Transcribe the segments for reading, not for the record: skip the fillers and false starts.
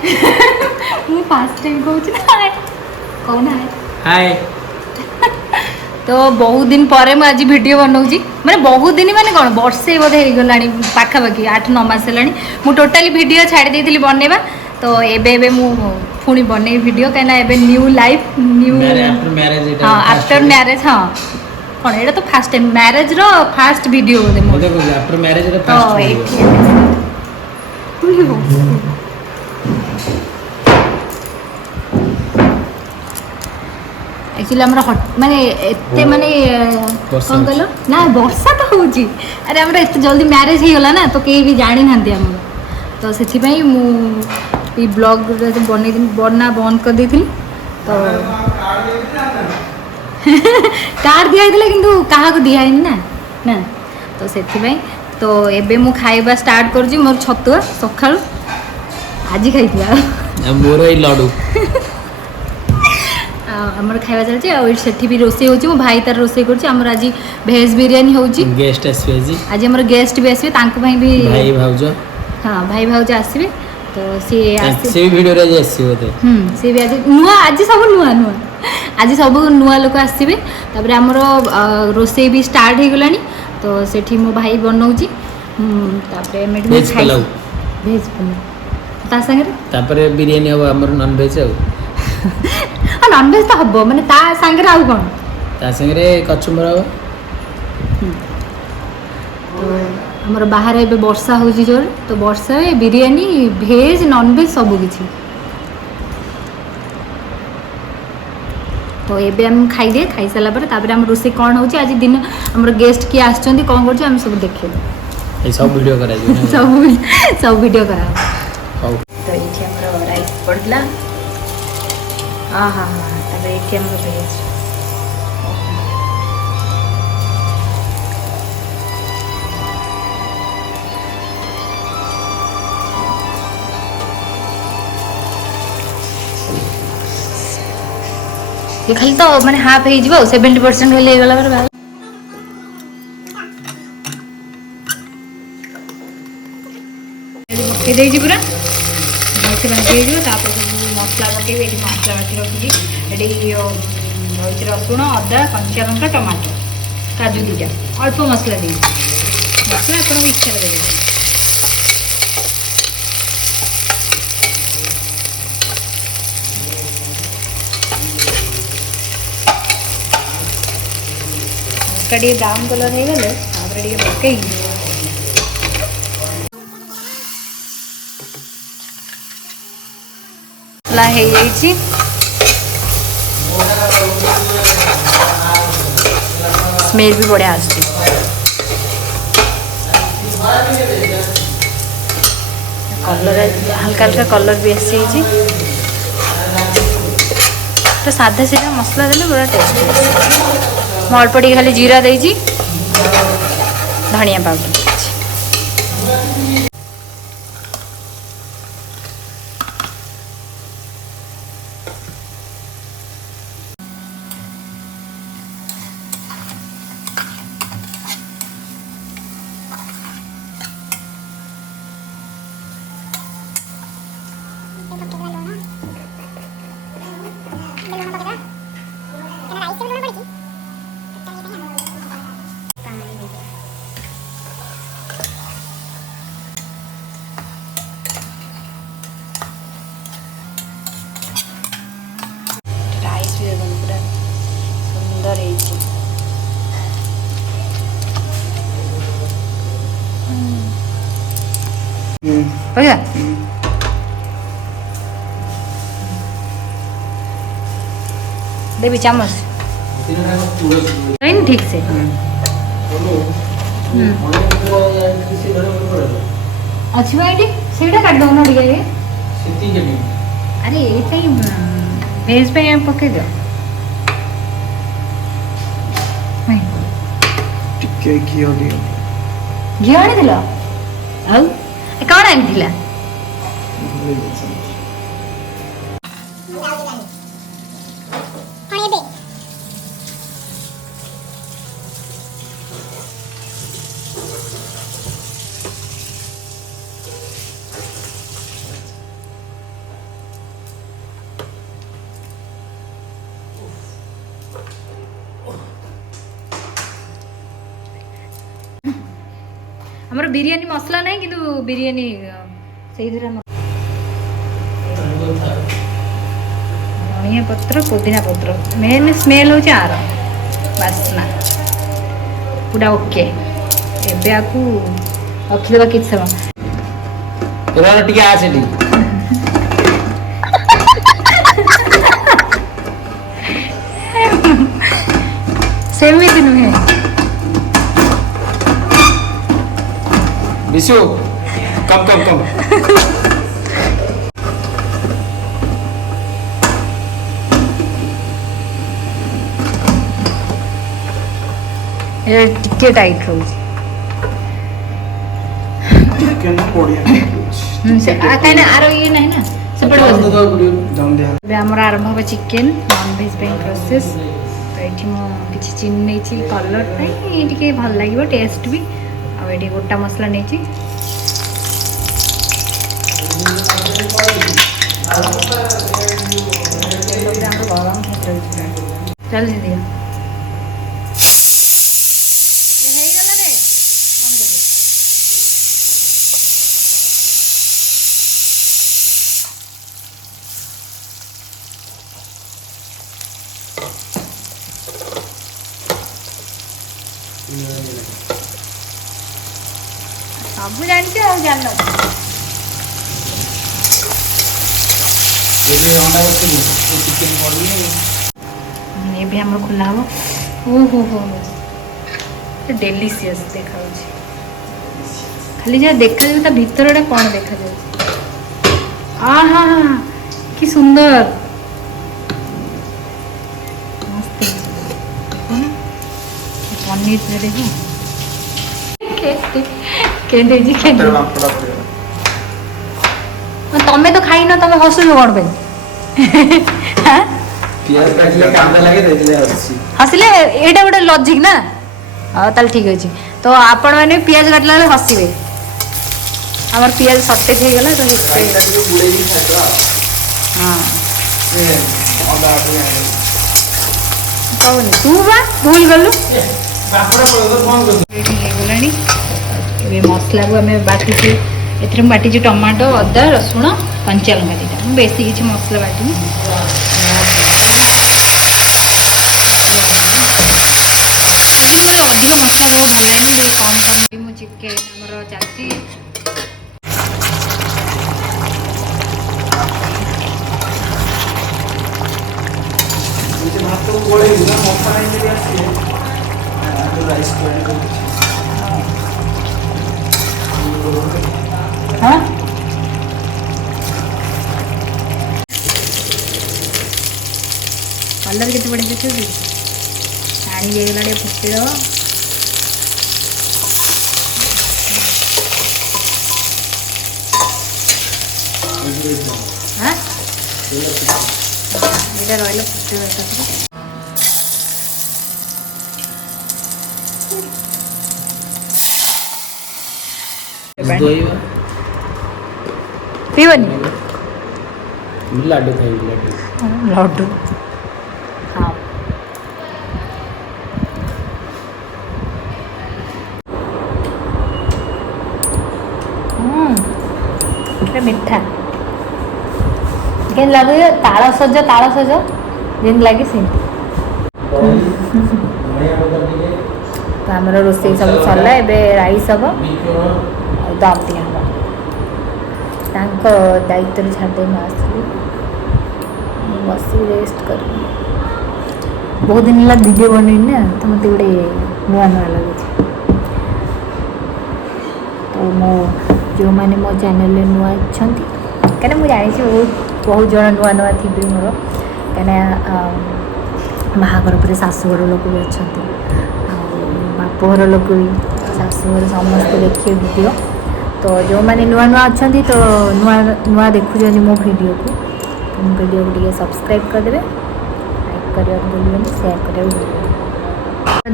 ମୁଁ first time କହୁଛି ନା କହୁନା हाय तो बहुत दिन पर मैं आज वीडियो बनाऊँगी मैंने बहुत दिन माने कौन वर्षे बोधे होगा पाखापाखि 8-9 मास है मुझे टोटाली वीडियो छाड़ी देती बनवा तो एबे पुणी बने वीडियो कहीं न्यू लाइफ न्यू हाँ आफ्टर मैरेज हाँ कौन ये तो फास्ट टाइम मैरेज रो फास्ट वीडियो बोधे आफ्टर मैरेज रो तो एक्चुअली आम माने एते माने कौन कहल ना वर्षा तो हूँ अरे आम एत जल्दी मैरेज हो गला ना तो कहीं भी जानी ना आम तो से ब्लॉग बन बना बंद कर दी थी तो कार्ड दिया किंतु क्या दिया ना ना तो से तो एबे मु खाइबा स्टार्ट कर मोर छतुआ सखा आज खाई मोर लडू आमर खाଇବା ଚାଲିଛି ଆଉ ସେଠି ବି ରୋଷେଇ ହେଉଛି ମୋ ଭାଇ ତାର ରୋଷେଇ କରୁଛି ଆମର ଆଜି ଭେଜ ବିରିୟାନୀ ହେଉଛି गेस्ट ଆସିବେ ଆଜି ଆମର ଗେଷ୍ଟ ବି ଆସିବେ ତାଙ୍କ ପାଇଁ ବି ଭାଇ ଭାଉଜ ହଁ ଭାଇ ଭାଉଜ ଆସିବେ ତ ସେ ଭିଡ଼ିଓ ରେ ଆସିବେ ବୋଧେ ସେ ବି ଆଜି ନୂଆ ଆଜି ସବୁ ନୂଆ ନୂଆ ଆଜି ସବୁ ନୂଆ ଲୋକ ଆସିବେ ତାପରେ ଆମର ରୋଷେଇ ବି ଷ୍ଟାର୍ଟ ହେଇଗଲାଣି ତ ସେଠି ମୋ ଭାଇ ବନଉଛି ତାପରେ ଆମେ ଭେଜ ପଲାଉ ଭେଜ ପଲାଉ ତା ସାଙ୍ଗରେ ତାପରେ ବିରିୟାନୀ ହବ ଆମର ନନ୍ ଭେଜ ଆଉ नॉनवेज तो हम मैंने सांगे आउ कौन तांगे कचुमर हम तो आमर बाहर ए वर्षा हो जोर तो वर्षा बिरियानी भेज नॉनवेज सब किसी तो ये हम खाईदे खाई सारा पर आम रोसे कौन हो आज दिन आम गेस्ट किए आम कौन कर सब देखे सब वीडियो करा सब वीडियो करा तो ये राइस पड़ला हाँ हाँ हाँ तब एक कैमरा भेज ये खाली तो माने हाफ हो 70% हेले गला पर भाई ये देजी पूरा ऐसे भाजी हो तापर मसला पकड़ ये मसला बाटी रखी ये रसुण अदा कंचा लंका टमाटो काजू दुटा अल्प मसला दी मसला आप इच्छा देवे मसला ब्राउन कलर हो गले पकई स्मेल भी बढ़िया आसती कलर हल्का हल्का कलर भी आसी तो साधा सीधा मसला देने बड़ा टेस्ट मैं अल्प टे खाली जीरा देजी धनिया पाउडर सुंदर देवी चामच ठीक से अच्छी भाई सीटा काट दो ना अरे ये भेज पे पकई दो घी आनी कौन आनी ଆମର ବିରିୟାନୀ ମସଲା ନାହିଁ କିନ୍ତୁ ବିରିୟାନୀ ସେଇଥିରେ ଧନିଆ ପତ୍ର ପୁଦିନା ପତ୍ର ମେନ୍ ସ୍ମେଲ୍ ହେଉଛି ଆର ବାସ୍ନା ପୁରା ଓକେ। ଏବେ ଆକୁ ରଖିଦେବା କିଛି ସମୟ। ଟିକେ ଆସେ ଟିକେ ସେମିତି ନୁହେଁ ବିଶୁ କମ୍ କମ୍ କମ୍ এটা ଟିକେ ଟାଇଟ୍ ରହୁଛି କାହିଁକିନା ଆର ଇଏ ନାହିଁ ନା ସେପଟେ ଏବେ ଆମର ଆରମ୍ଭ ହେବ ଚିକେନ୍ ନନଭେଜ୍ ପାଇଁ ପ୍ରୋସେସ୍। ତ ଏଠି ମୁଁ କିଛି ଚିନି ନେଇଛି କଲର୍ ପାଇଁ ଟିକେ ଭଲ ଲାଗିବ ଟେଷ୍ଟ ବି। ଆଉ ଏଠି ଗୋଟା ମସଲା ନେଇଛି ଆମର ଗରମ ଚାଲୁଛି ଦିଅ ହେଇଗଲା ରେ ସବୁ ଜାଣିଛ ଆଉ ଜାଣିନ ଏବେ ଆମର ଖୋଲା ହବ। ଓହୋ ଡେଲିସିୟସ୍ ଦେଖାଯାଉଛି ଖାଲି ଯାହା ଦେଖାଯାଉଛି ତା ଭିତରଟା କ'ଣ ଦେଖାଯାଉଛି ଆହା କି ସୁନ୍ଦର ମସ୍ତ ପନିର ଦେଖ ତମେ ତ ଖାଇନ ତମେ ହସୁଛ କ'ଣ ପାଇଁ ହସିଲେ ଏଇଟା ଗୋଟେ ଲଜିକ୍ ନା। ଆଉ ତାହେଲେ ଠିକ୍ ଅଛି ତ ଆପଣମାନେ ପିଆଜ କାଟିଲା ବେଳେ ହସିବେ ଆମର ପିଆଜ ସର୍ଟେଜ୍ ହେଇଗଲା ତ କହୁନି ତୁ ବା ଭୁଲ କଲୁ। ହେଇଗଲାଣି ଏବେ ମସଲାକୁ ଆମେ ବାଟିଛୁ ଏଥିରେ ମୁଁ ବାଟିଛି ଟମାଟୋ ଅଦା ରସୁଣ କଞ୍ଚା ଲଙ୍କା ଦୁଇଟା ମୁଁ ବେଶୀ କିଛି ମସଲା ବାଟିନି। ମୋର ଅଧିକ ମସଲା ଦେବାକୁ ଭଲ ଲାଗେନି ଟିକେ କମ୍ ମୁଁ ଚିକେନ୍ ଆମର ଚାଲିଛି ହଁ କଲର୍ କେତେ ବଢ଼ିଆ ଦେଖୁଛି ପାଣି ହେଇଗଲା ଟିକେ ଫୁଟିଦେବ ଏଇଟା ରହିଲା ଫୁଟିବ ଏକାଥରେ ପିଇବନି ଲାଡୁ ଖାଇବି ଲଡୁ ହଁ ମିଠା କେମିତି ଲାଗୁଛି ତାଳସଜ ଯେମିତି ଲାଗେ ସେମିତି। ତ ଆମର ରୋଷେଇ ସବୁ ସରିଲା ଏବେ ରାଇସ୍ ହେବ ଆଉ ଦମ୍ ଦିଆ ହେବ ତାଙ୍କ ଦାୟିତ୍ୱରେ ଛାଡ଼ିଦେଇ ମୁଁ ଆସିଲି ବସିକି ରେଷ୍ଟ କରିବି। ବହୁତ ଦିନ ହେଲା ଭିଡ଼ିଓ ବନେଇନି ନା ତ ମୋତେ ଗୋଟେ ନୂଆ ଲାଗୁଛି। ତ ମୁଁ ଯେଉଁମାନେ ମୋ ଚ୍ୟାନେଲରେ ନୂଆ ଅଛନ୍ତି କାହିଁକିନା ମୁଁ ଜାଣିଛି ବହୁତ ଜଣ ନୂଆ ଥିବେ ମୋର କାହିଁକିନା ବାହାଘର ପରେ ଶାଶୁଘର ଲୋକ ବି ଅଛନ୍ତି ଆଉ ବାପଘର ଲୋକ ବି ଶାଶୁଘର ସମସ୍ତେ ଦେଖିବେ ଭିଡ଼ିଓ। ତ ଯେଉଁମାନେ ନୂଆ ଅଛନ୍ତି ତ ନୂଆ ଦେଖୁଛନ୍ତି ମୋ ଭିଡ଼ିଓକୁ ତ ମୋ ଭିଡ଼ିଓକୁ ଟିକେ ସବସ୍କ୍ରାଇବ୍ କରିଦେବେ ଲାଇକ୍ କରିବାକୁ ଭୁଲିବେନି ସେୟାର କରିବାକୁ ଭୁଲିବେନି।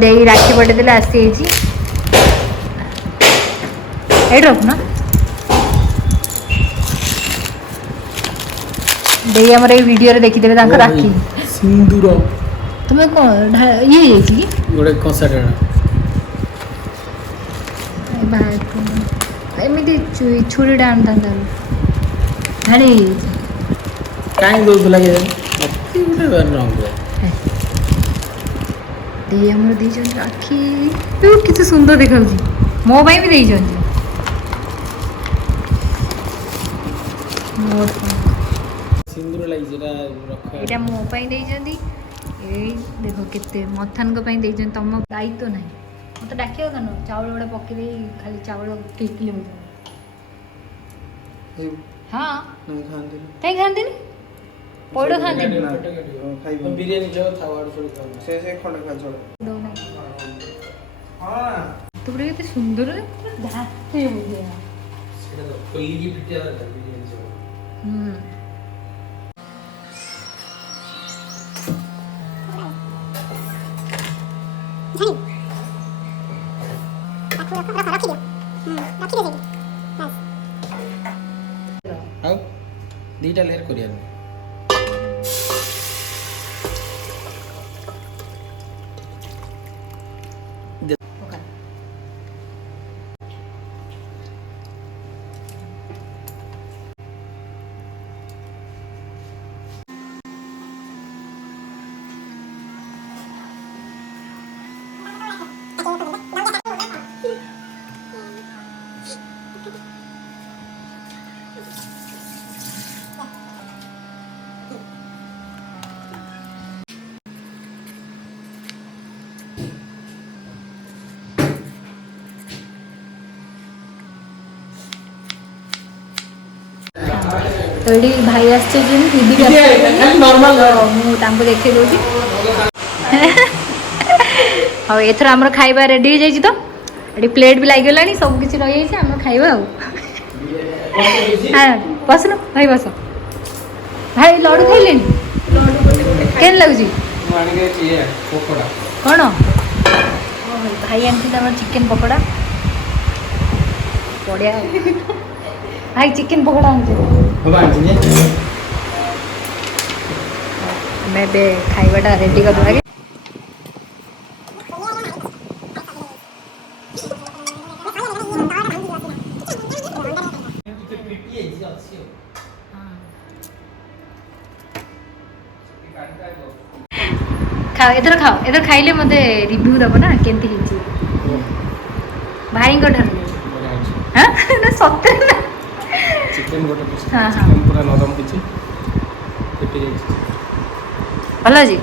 ଦେଇ ରାକ୍ଷୀ ପଠେଇଦେଲେ ଆସିଯାଇଛି ଏଇଠି ରଖୁନ ଦେଇ ଆମର ଏଇ ଭିଡ଼ିଓରେ ଦେଖିଦେବେ ତାଙ୍କ ରାକ୍ଷୀ ସିନ୍ଦୁର ତୁମେ କ'ଣ ଇଏ ହେଇଯାଇଛି କି ଗୋଟେ କଂସାଟା ଏମିତି ଛୁରୀଟା ଆଣିଥାନ୍ତା ଭାରି କାହିଁ ଦଉଥିଲା କି ମତେ ଗୋଟେ ରଙ୍ଗ ଦେଇ ଆମର ଦେଇଛନ୍ତି ରାକ୍ଷୀ କେତେ ସୁନ୍ଦର ଦେଖାଉଛି ମୋ ପାଇଁ ବି ଦେଇଛନ୍ତି ସିନ୍ଦୁର ଲାଗିଛି ଏଇଟା ମୋ ପାଇଁ ଦେଇଛନ୍ତି ଏଇ ଦେଖ କେତେ ମଥାନଙ୍କ ପାଇଁ ଦେଇଛନ୍ତି ତମ ଦାୟିତ୍ୱ ନାହିଁ ମତେ ଡାକିବ କେନ ଚାଉଳ ଗୁଡ଼ା ପକେଇ ଦେଇ ଖାଲି ଚାଉଳ ଟିକିଲି ହଁ କାହିଁ ଖାଆନ୍ତିନି ପଇଡ଼ ଖାଆନ୍ତିନି ବିରିୟାନୀ ତୁ ପୁରା କେତେ ସୁନ୍ଦର ଆଉ ଦୁଇଟା ଲେୟର କରିବା तो ये भाई आसचे दीदी नॉर्मल मुझे देखे दूसरी हाँ एथर आम खाଇବା रेडी हो जाए तो ये प्लेट भी लग गला सब किसी रही जाए आम खाଇବା हाँ बस न भाई बस भाई लड्डू खाइले के लगुच कौन भाई आम चिकेन पकोड़ा बढ़िया भाई चिकेन पकोड़ा मैं बे खाइबाटा रेडी कर दूँगा खाओ इधर खाइले मते रिव्यू दब ना केंती हिची भाई को डर हां ना सत्य ना चिकेन गोटे पीस हां हां चिकेन पूरा नरम किछि पेटी जाई भला जी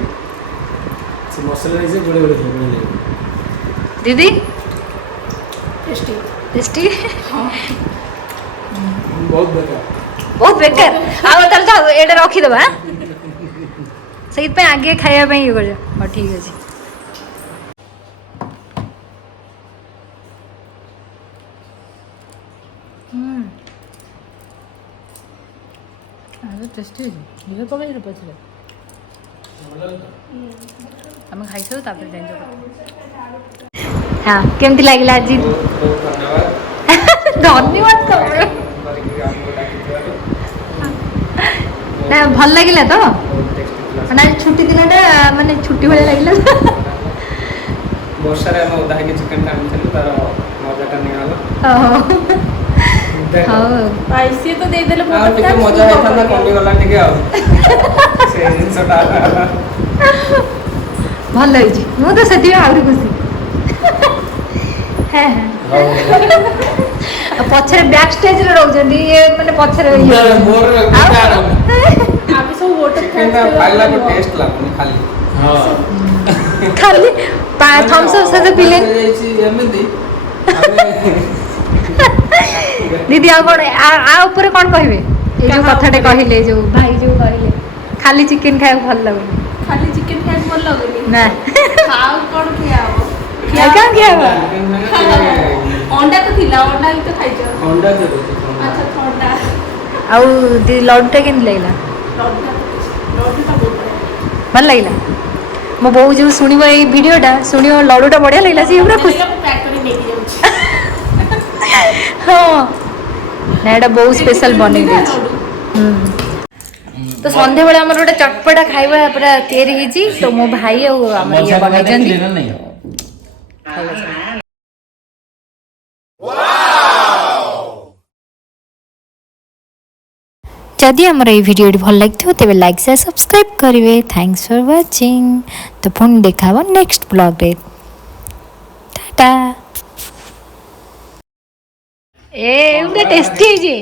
से मसाला से जोड़े जोड़े थे दीदी टेस्टी टेस्टी बहुत बेकार आउ तल तो एडे रखी दबा सही पे आगे खाया पे ये कर हां ठीक है जी टेस्टी ये पकाई पछले आम खाई सब हाँ केमती लगे आज धन्यवाद ना भल लगे तो ना छुट्टी दिन माने छुट्टी भाई लगे वर्षा रे हम ओदा के चिकन का आनथलु तार मजाटा निगाला पैसे तो दे देले बहुत टिके मजा है था कंडी गला टिके आ से जिनसटा भल लगी जी मु तो सेति आउरी खुशी है पछरे बैक स्टेज रे रहउ जंदी ये माने पछरे मोर आप सब वोट चिकन का पाइला को टेस्ट लागुनी खाली हां खाली थम्स अप से पीले एमदी दीदी आ कौन आ ऊपर कौन कहबे ए जो कथाटे कहले जो भाई जो कहले खाली चिकन खाए भल लगुनी खाली चिकन खाए भल लगुनी ना खाओ कौन खियाओ क्या क्या अंडा तो थिला अंडा ही तो खाइ छ अंडा दे दो अच्छा थोड़ा आउ दी लड्डूटा केन लागला लड्डू तो बहुत भल लागला मो बहु जो सुनिबो ए वीडियोटा सुनियो लड्डूटा बढ़िया लागला से पूरा खुश पैक कर लेके जाऊ हाँ ना एटा बहुत स्पेशल बने तो संध्या बेला हमर गोटे चटपटा खाइबा पूरा तैयारी हिची तो मो भाई और हमर ये बनै जंदी नहीं जदि आमर ये वीडियो भल लगी तेज लाइक से सब्सक्राइब करेंगे। Thanks for watching. तो पुणी देखा नेक्स्ट ब्लॉग रे। टाटा। ए टेस्टी है।